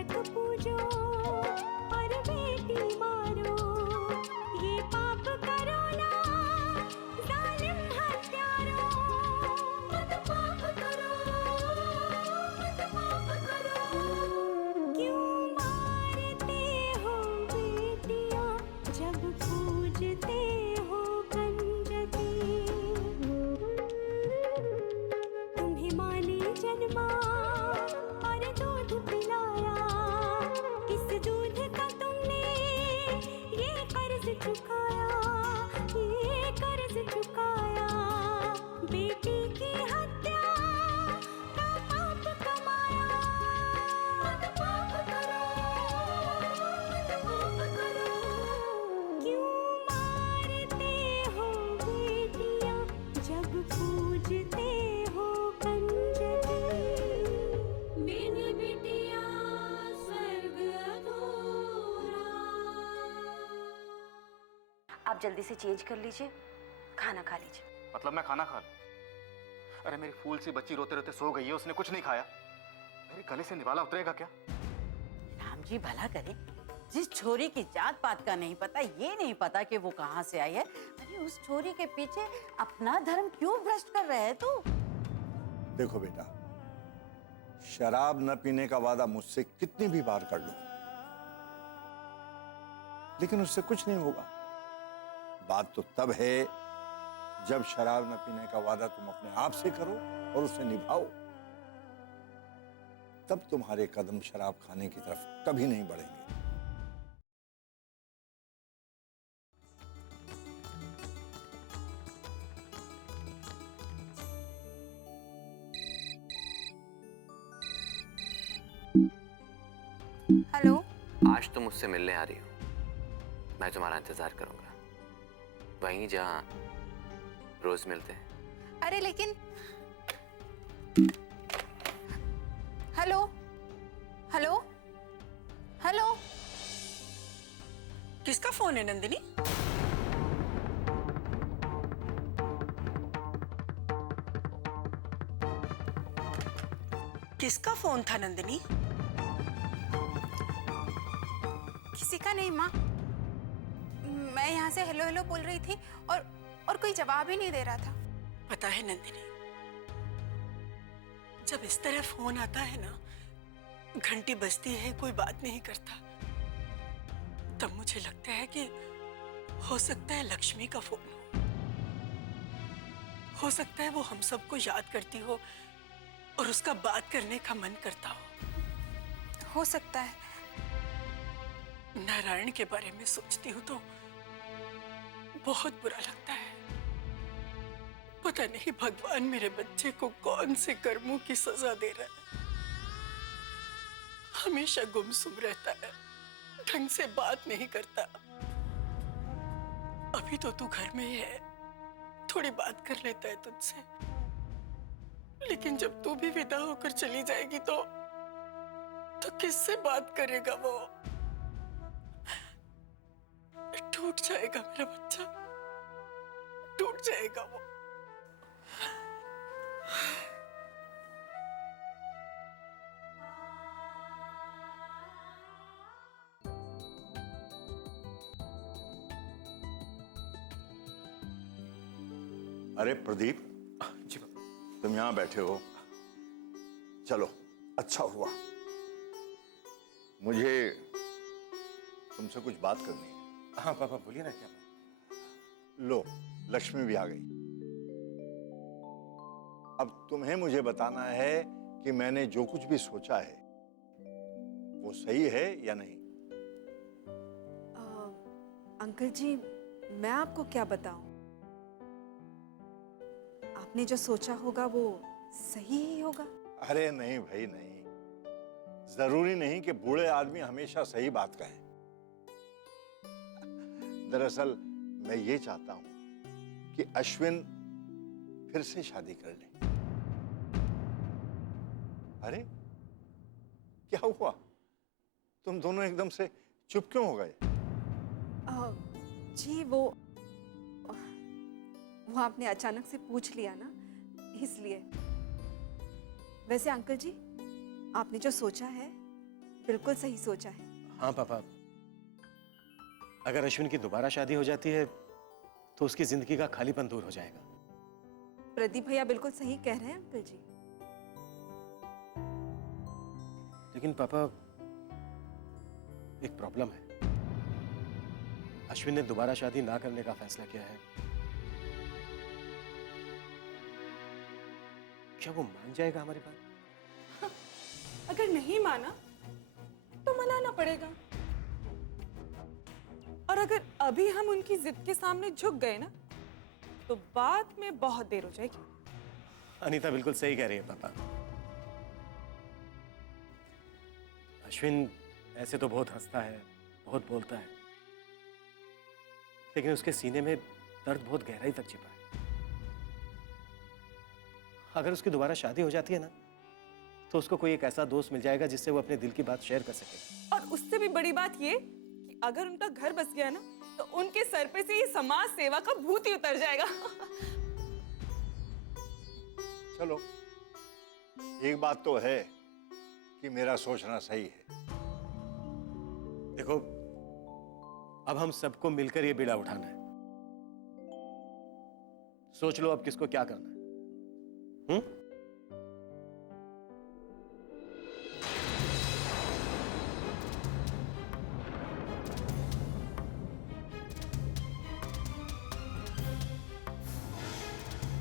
कीचक पूजो और बेटी मारो, ये पाप करो ना जालिम हत्यारों। मत पाप करो, मत पाप करो। क्यों मारते हो बेटियां जब पूजते हो कंजती। तुम्हें माँ ने जन्मा और दूध पिलाया, इस दूध का तुमने ये कर्ज चुकाया, ये कर्ज चुकाया। बेटी की हत्या का पाप कमाया। मत पाप करो, मत पाप करो। क्यों मारते हो बेटियां जब पूजते हो कंजती। बिन बिटिया स्वर्ग अधूरा। आप जल्दी से चेंज कर लीजिए, खाना खा लीजिए। मतलब मैं खाना खा लूं? अरे मेरी फूल सी बच्ची रोते रोते सो गई है, उसने कुछ नहीं खाया। मेरे गले से निवाला उतरेगा क्या? राम जी भला करे, जिस छोरी की जात पात का नहीं पता, ये नहीं पता कि वो कहाँ से आई है, अरे उस छोरी के पीछे अपना धर्म क्यों भ्रष्ट कर रहे है तू? देखो बेटा, शराब न पीने का वादा मुझसे कितनी भी बार कर लो, लेकिन उससे कुछ नहीं होगा। बात तो तब है जब शराब न पीने का वादा तुम अपने आप से करो और उसे निभाओ। तब तुम्हारे कदम शराब खाने की तरफ कभी नहीं बढ़ेंगे। हेलो। आज तुम मुझसे मिलने आ रही हो, मैं तुम्हारा इंतजार करूंगा वहीं जहां रोज मिलते हैं। अरे लेकिन हेलो हेलो हेलो, किसका फोन है नंदिनी? किसका फोन था नंदिनी? किसी का नहीं माँ, मैं यहाँ से हेलो हेलो बोल रही थी और कोई जवाब ही नहीं दे रहा था। पता है नंदिनी, जब इस तरह फोन आता है ना, घंटी बजती है, कोई बात नहीं करता, तब मुझे लगता है कि हो सकता है लक्ष्मी का फोन हो सकता है वो हम सबको याद करती हो और उसका बात करने का मन करता हो सकता है। नारायण के बारे में सोचती हूँ तो बहुत बुरा लगता है। पता नहीं भगवान मेरे बच्चे को कौन से कर्मों की सजा दे रहा है। हमेशा गुमसुम रहता है, ढंग से बात नहीं करता। अभी तो तू घर में ही है, थोड़ी बात कर लेता है तुझसे, लेकिन जब तू भी विदा होकर चली जाएगी तो किससे बात करेगा वो? टूट जाएगा मेरा बच्चा, टूट जाएगा वो। अरे प्रदीप जी तुम यहां बैठे हो, चलो अच्छा हुआ। मुझे तुमसे कुछ बात करनी है। हाँ पापा बोलिए ना। क्या? लो लक्ष्मी भी आ गई। अब तुम्हें मुझे बताना है कि मैंने जो कुछ भी सोचा है वो सही है या नहीं। अंकल जी, मैं आपको क्या बताऊं? आपने जो सोचा होगा वो सही ही होगा। अरे नहीं भाई नहीं, जरूरी नहीं कि बूढ़े आदमी हमेशा सही बात कहें। दरअसल मैं ये चाहता हूं कि अश्विन फिर से शादी कर ले। अरे क्या हुआ, तुम दोनों एकदम से चुप क्यों हो गए? जी वो आपने अचानक से पूछ लिया ना, इसलिए। वैसे अंकल जी, आपने जो सोचा है बिल्कुल सही सोचा है। हाँ पापा, अगर अश्विन की दोबारा शादी हो जाती है तो उसकी जिंदगी का खालीपन दूर हो जाएगा। प्रदीप भैया बिल्कुल सही कह रहे हैं अंकल जी। लेकिन पापा, एक प्रॉब्लम है। अश्विन ने दोबारा शादी ना करने का फैसला किया है। क्या वो मान जाएगा हमारी बात? अगर नहीं माना तो मनाना पड़ेगा। और अगर अभी हम उनकी जिद के सामने झुक गए ना तो बाद में बहुत देर हो जाएगी। अनीता बिल्कुल सही कह रही है पापा। अश्विन ऐसे तो बहुत हंसता है, बहुत बोलता है, लेकिन उसके सीने में दर्द बहुत गहराई तक छिपा है। अगर उसकी दोबारा शादी हो जाती है ना तो उसको कोई एक ऐसा दोस्त मिल जाएगा जिससे वो अपने दिल की बात शेयर कर सके। और उससे भी बड़ी बात ये कि अगर उनका घर बस गया ना तो उनके सर पे से ये समाज सेवा का भूत ही उतर जाएगा। चलो, एक बात तो है कि मेरा सोचना सही है। देखो, अब हम सबको मिलकर ये बीड़ा उठाना है। सोच लो अब किसको क्या करना है।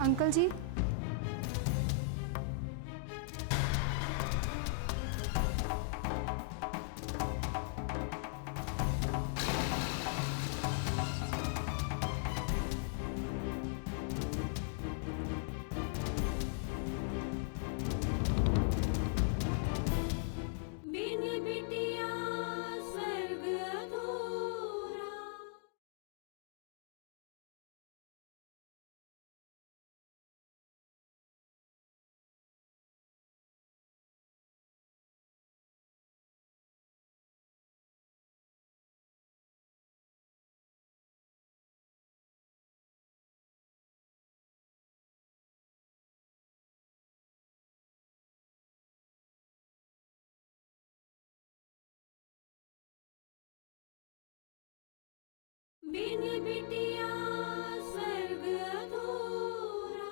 अंकल जी, बिन बिटिया स्वर्ग अधूरा। बिन बिटिया स्वर्ग अधूरा।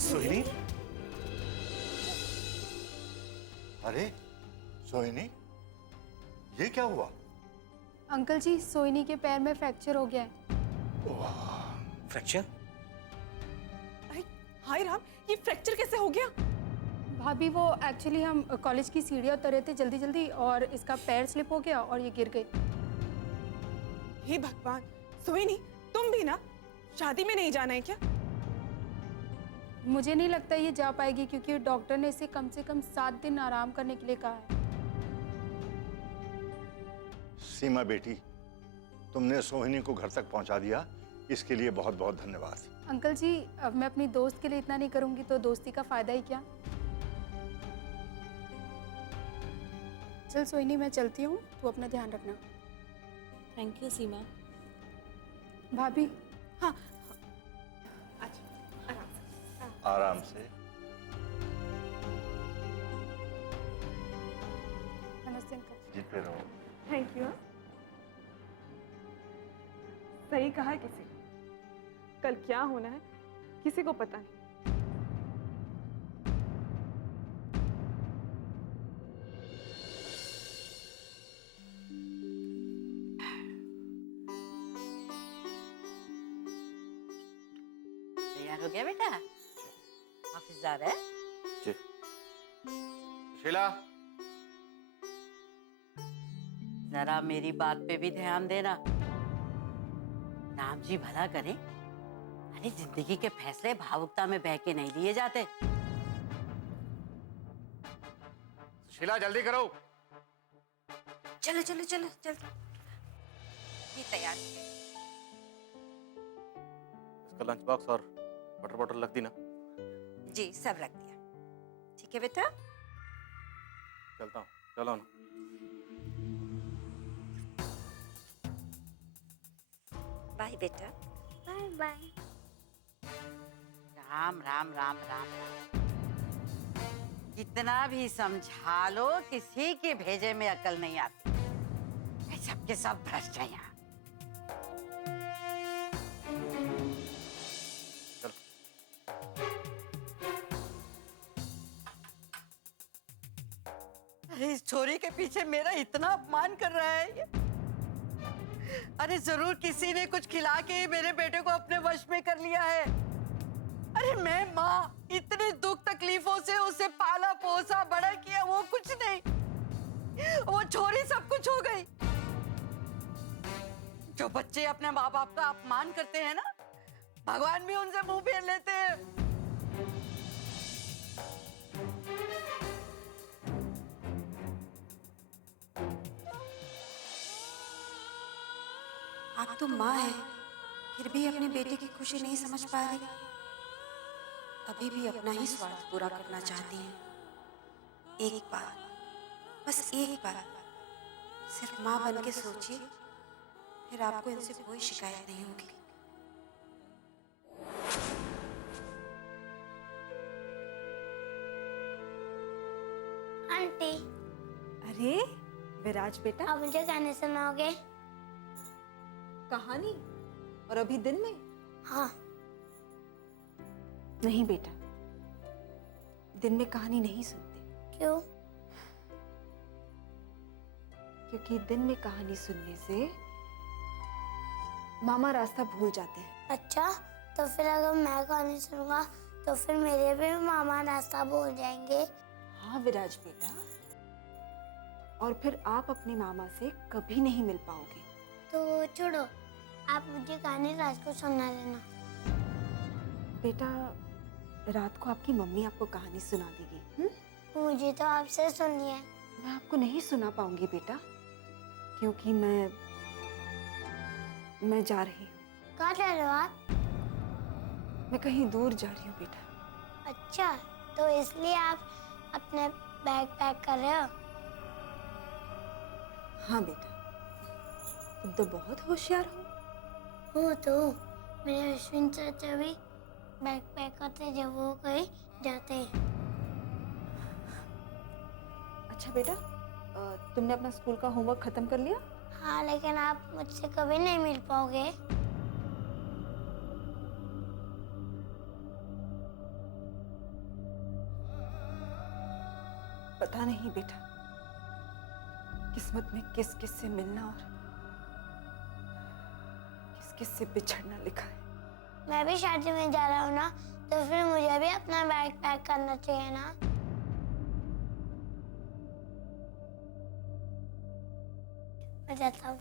सोहिनी, अरे सोहिनी, ये क्या हुआ? अंकल जी, सोहिनी के पैर में फ्रैक्चर हो गया है। फ्रैक्चर? अरे हाय राम, ये फ्रैक्चर कैसे हो गया? भाभी, वो एक्चुअली हम कॉलेज की सीढ़ियाँ उतर रहे थे जल्दी जल्दी और इसका पैर स्लिप हो गया और ये गिर गई। हे भगवान, सोहिनी तुम भी ना शादी में नहीं जाना है क्या? मुझे नहीं लगता ये जा पाएगी क्योंकि डॉक्टर ने इसे कम से कम 7 दिन आराम करने के लिए कहा है। सीमा बेटी, तुमने सोहिनी को घर तक पहुंचा दिया, इसके लिए बहुत बहुत धन्यवाद। अंकल जी, अब मैं अपनी दोस्त के लिए इतना नहीं करूंगी तो दोस्ती का फायदा ही क्या। चल सोहिनी, मैं चलती हूँ, तू अपना ध्यान रखना। थैंक यू सीमा। भाभी, हाँ अच्छा, आराम से। आराम से। नमस्ते अंकल। जीते रहो। Thank you. सही कहा किसी ने, कल क्या होना है किसी को पता नहीं। तैयार हो गया बेटा? ऑफिस जा रहा है? जी। शीला, जरा मेरी बात पे भी ध्यान देना। राम जी भला करें, अरे जिंदगी के फैसले भावुकता में बह के नहीं लिए जाते। शीला जल्दी करो। चलो चलो चलो जल्दी। ये तैयार है। इसका लंच बॉक्स और वाटर बॉटल रख दी ना? जी सब रख दिया। ठीक है बेटा। चलता हूँ। चलो ना। बाय बेटा। Bye bye. राम राम राम राम राम। कितना भी समझा लो किसी के भेजे में अकल नहीं आती। ये सबके सब भ्रष्ट हैं यहाँ। अरे इस छोरी के पीछे मेरा इतना अपमान कर रहा है ये। अरे जरूर किसी ने कुछ खिला के ही मेरे बेटे को अपने वश में कर लिया है। अरे मैं माँ इतने दुख तकलीफों से उसे पाला पोसा बड़ा किया, वो कुछ नहीं, वो छोरी सब कुछ हो गई। जो बच्चे अपने माँ बाप का अपमान करते हैं ना, भगवान भी उनसे मुंह फेर लेते हैं। आप तो माँ है, फिर भी अपने बेटे की खुशी नहीं समझ पा रही। अभी भी अपना ही स्वार्थ पूरा करना चाहती हैं। एक बार, बस एक बार सिर्फ माँ बन के सोचिए, फिर आपको इनसे कोई शिकायत नहीं होगी। आंटी, अरे विराज बेटा, आप मुझे गाने सुनाओगे? कहानी? और अभी दिन में? हाँ। नहीं बेटा, दिन में कहानी नहीं सुनते। क्यों? क्योंकि दिन में कहानी सुनने से मामा रास्ता भूल जाते हैं। अच्छा, तो फिर अगर मैं कहानी सुनूंगा तो फिर मेरे भी मामा रास्ता भूल जाएंगे। हाँ विराज बेटा, और फिर आप अपने मामा से कभी नहीं मिल पाओगे। तो छोड़ो, आप मुझे कहानी रात को सुना देना। बेटा, रात को आपकी मम्मी आपको कहानी सुना देगी। मुझे तो आपसे सुननी है। मैं आपको नहीं सुना पाऊंगी बेटा, क्योंकि मैं जा रही हूँ। कहाँ जा रहे हो आप? मैं कहीं दूर जा रही हूँ बेटा। अच्छा, तो इसलिए आप अपने बैग पैक कर रहे हो? हाँ बेटा, तुम तो बहुत होशियार हो। हो तो मेरे अश्विन चाचा भी बैग पैक करते जब वो कहीं जाते हैं। अच्छा बेटा, तुमने अपना स्कूल का होमवर्क खत्म कर लिया? हाँ, लेकिन आप मुझसे कभी नहीं मिल पाओगे। पता नहीं बेटा, किस्मत में किस किस से मिलना और किस किस से बिछड़ना लिखा है। मैं भी शादी में जा रहा हूँ ना, तो फिर मुझे भी अपना बैग पैक करना चाहिए ना। मैं जाता हूँ।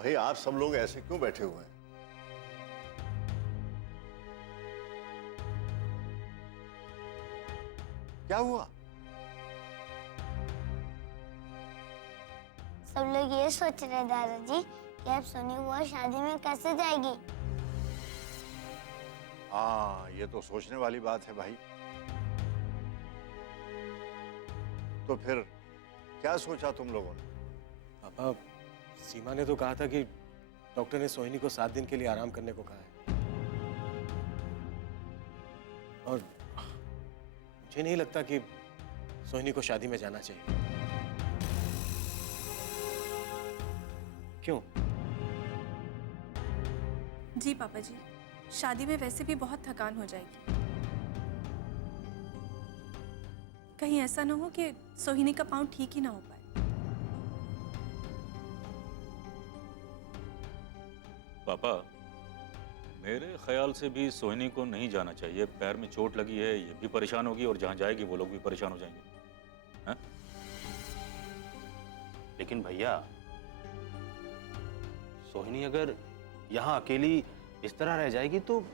भाई आप सब लोग ऐसे क्यों बैठे हुए हैं? क्या हुआ? सब लोग ये सोच रहे दादाजी कि अब सोनी बुआ शादी में कैसे जाएगी। हाँ, ये तो सोचने वाली बात है भाई। तो फिर क्या सोचा तुम लोगों ने? पापा, सीमा ने तो कहा था कि डॉक्टर ने सोहिनी को 7 दिन के लिए आराम करने को कहा है, और मुझे नहीं लगता कि सोहिनी को शादी में जाना चाहिए। क्यों? जी पापा जी, शादी में वैसे भी बहुत थकान हो जाएगी। कहीं ऐसा ना हो कि सोहिनी का पाँव ठीक ही ना हो पाए। पापा, मेरे ख्याल से भी सोहिनी को नहीं जाना चाहिए। पैर में चोट लगी है, ये भी परेशान होगी और जहां जाएगी वो लोग भी परेशान हो जाएंगे। हाँ? लेकिन भैया, सोहिनी अगर यहाँ अकेली इस तरह रह जाएगी तो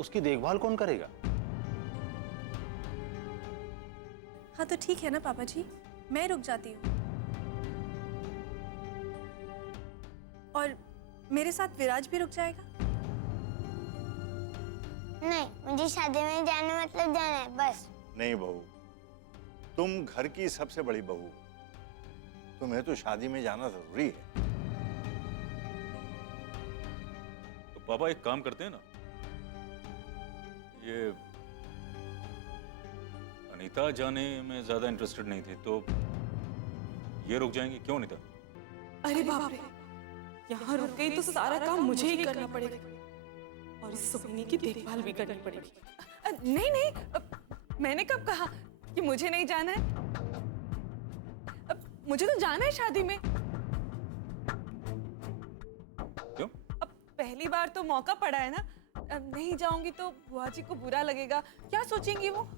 उसकी देखभाल कौन करेगा? हाँ तो ठीक है ना पापा जी, मैं रुक जाती हूँ। और मेरे साथ विराज भी रुक जाएगा। नहीं, मुझे शादी में जाना मतलब जाना है बस। नहीं बहू, तुम घर की सबसे बड़ी बहू, तुम्हें तो शादी में जाना जरूरी है। तो पापा एक काम करते हैं ना, ये अनीता जाने में ज्यादा इंटरेस्टेड नहीं थी तो ये रुक जाएंगे। क्यों अनीता? अरे बाप रे, यहाँ रुक गई तो सारा काम मुझे ही करना पड़ेगा और इस सोहिनी की देखभाल भी करनी पड़ेगी। नहीं नहीं, मैंने कब कहा कि मुझे नहीं जाना है? मुझे तो जाना है शादी में। क्यों? अब पहली बार तो मौका पड़ा है ना, अब नहीं जाऊंगी तो बुआ जी को बुरा लगेगा, क्या सोचेंगी वो?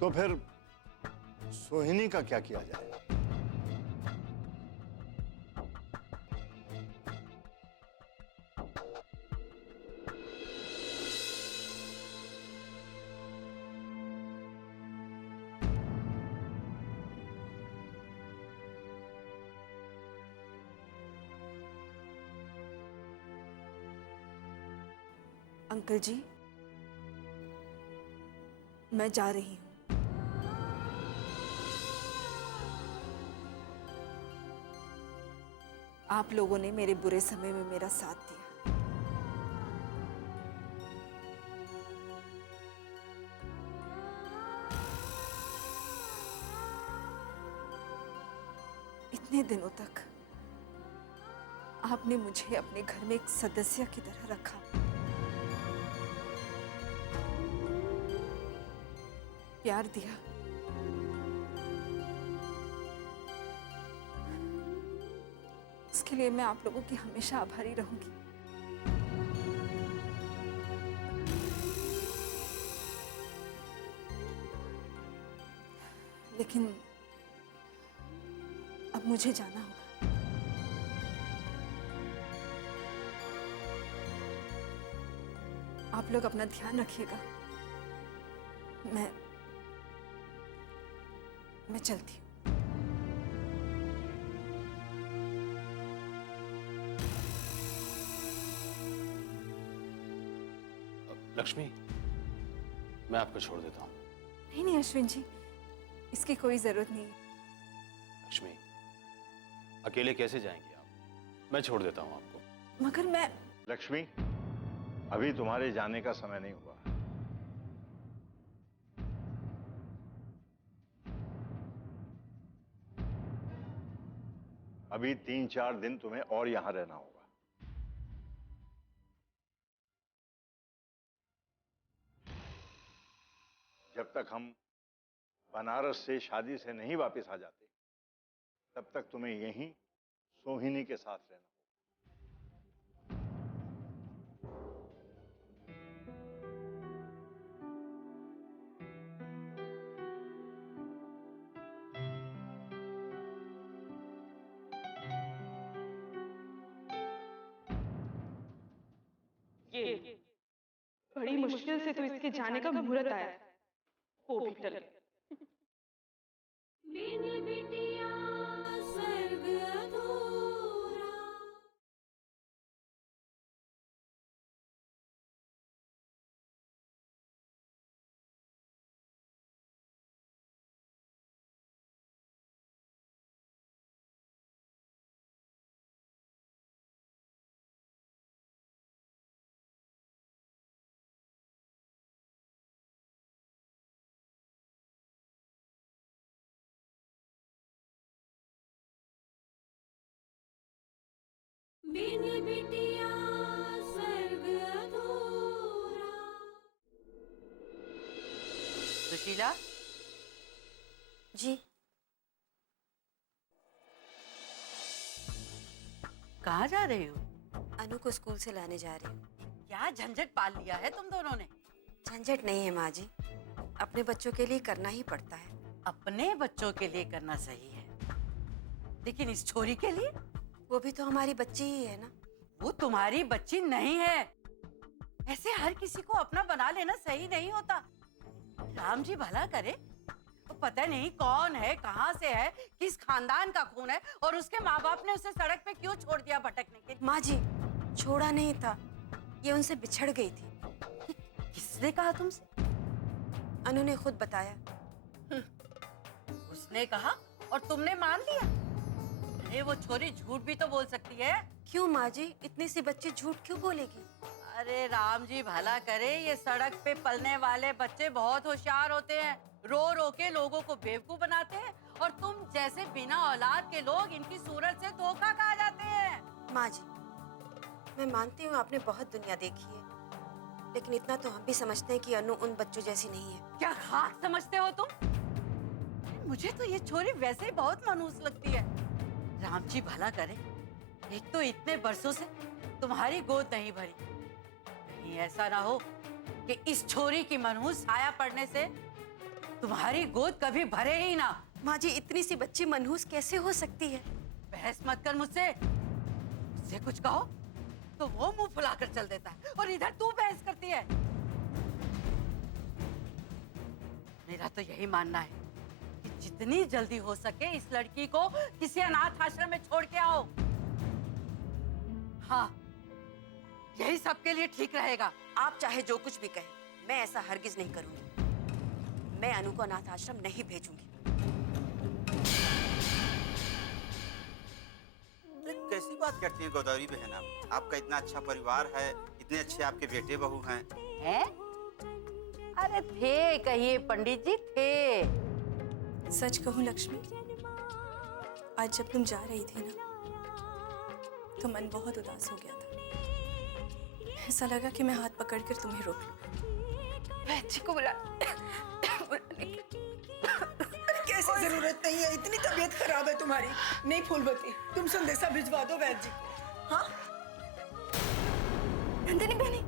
तो फिर सोहिनी का क्या किया जाए? अंकल जी, मैं जा रही हूँ। आप लोगों ने मेरे बुरे समय में मेरा साथ दिया। इतने दिनों तक आपने मुझे अपने घर में एक सदस्य की तरह रखा। प्यार दिया। उसके लिए मैं आप लोगों की हमेशा आभारी रहूंगी। लेकिन अब मुझे जाना होगा। आप लोग अपना ध्यान रखिएगा। मैं चलती हूँ। लक्ष्मी, मैं आपको छोड़ देता हूँ। नहीं नहीं अश्विन जी, इसकी कोई जरूरत नहीं। लक्ष्मी, अकेले कैसे जाएंगे आप? मैं छोड़ देता हूँ आपको। मगर मैं... लक्ष्मी, अभी तुम्हारे जाने का समय नहीं हुआ। अभी 3-4 दिन तुम्हें और यहां रहना होगा। जब तक हम बनारस से शादी से नहीं वापस आ जाते, तब तक तुम्हें यहीं सोहिनी के साथ रहना होगा। ये बड़ी मुश्किल से तो इसके जाने का मुहूर्त आया, वो भी टल गया। सुशीला, जी कहाँ जा रही हो? अनु को स्कूल से लाने जा रही हूँ। क्या झंझट पाल लिया है तुम दोनों ने? झंझट नहीं है माँ जी, अपने बच्चों के लिए करना ही पड़ता है। अपने बच्चों के लिए करना सही है, लेकिन इस छोरी के लिए? वो भी तो हमारी बच्ची ही है ना। वो तुम्हारी बच्ची नहीं है। ऐसे हर किसी को अपना बना लेना सही नहीं होता। राम जी भला करे, पता नहीं कौन है, कहाँ से है, किस खानदान का खून है, और उसके माँ बाप ने उसे सड़क पे क्यों छोड़ दिया भटकने के लिए? माँ जी, छोड़ा नहीं था, ये उनसे बिछड़ गई थी। किसने कहा तुमसे? अनु ने खुद बताया। उसने कहा और तुमने मान लिया? अरे वो छोरी झूठ भी तो बोल सकती है। क्यों माँ जी, इतनी सी बच्ची झूठ क्यों बोलेगी? अरे राम जी भला करे, ये सड़क पे पलने वाले बच्चे बहुत होशियार होते हैं, रो रो के लोगों को बेवकूफ बनाते हैं, और तुम जैसे बिना औलाद के लोग इनकी सूरत से धोखा खा जाते हैं। माँ जी, मैं मानती हूँ आपने बहुत दुनिया देखी है, लेकिन इतना तो हम भी समझते हैं कि अनु उन बच्चों जैसी नहीं है। क्या खाक समझते हो तुम? मुझे तो ये छोरी वैसे ही बहुत मनहूस लगती है। राम जी भला करे, एक तो इतने बरसों से तुम्हारी गोद नहीं भरी, कहीं ऐसा ना हो कि इस छोरी की मनहूस साया पड़ने से तुम्हारी गोद कभी भरे ही ना। माँ जी, इतनी सी बच्ची मनहूस कैसे हो सकती है? बहस मत कर मुझसे कुछ कहो तो वो मुंह फुलाकर चल देता है, और इधर तू बहस करती है। मेरा तो यही मानना है कि जितनी जल्दी हो सके इस लड़की को किसी अनाथ आश्रम में छोड़ के आओ। हाँ, यही सबके लिए ठीक रहेगा। आप चाहे जो कुछ भी कहें, मैं ऐसा हरगिज नहीं करूंगी। मैं अनु को अनाथ आश्रम नहीं भेजूंगी। कैसी बात करती हैं गोदावरी बहन आप? आपका इतना अच्छा परिवार है, इतने अच्छे आपके बेटे बहू हैं। हैं? अरे थे, कहिए पंडित जी थे। सच कहूं लक्ष्मी, आज जब तुम जा रही थी ना, तो मन बहुत उदास हो गया था। ऐसा लगा कि मैं हाथ पकड़कर तुम्हें रोक लूं। वैद जी को बुला। कैसे जरूरत नहीं है, इतनी तबीयत खराब है तुम्हारी। नहीं फूलवती, तुम संदेशा भिजवा दो वैद जी को। हाँ नंदिनी बहनी,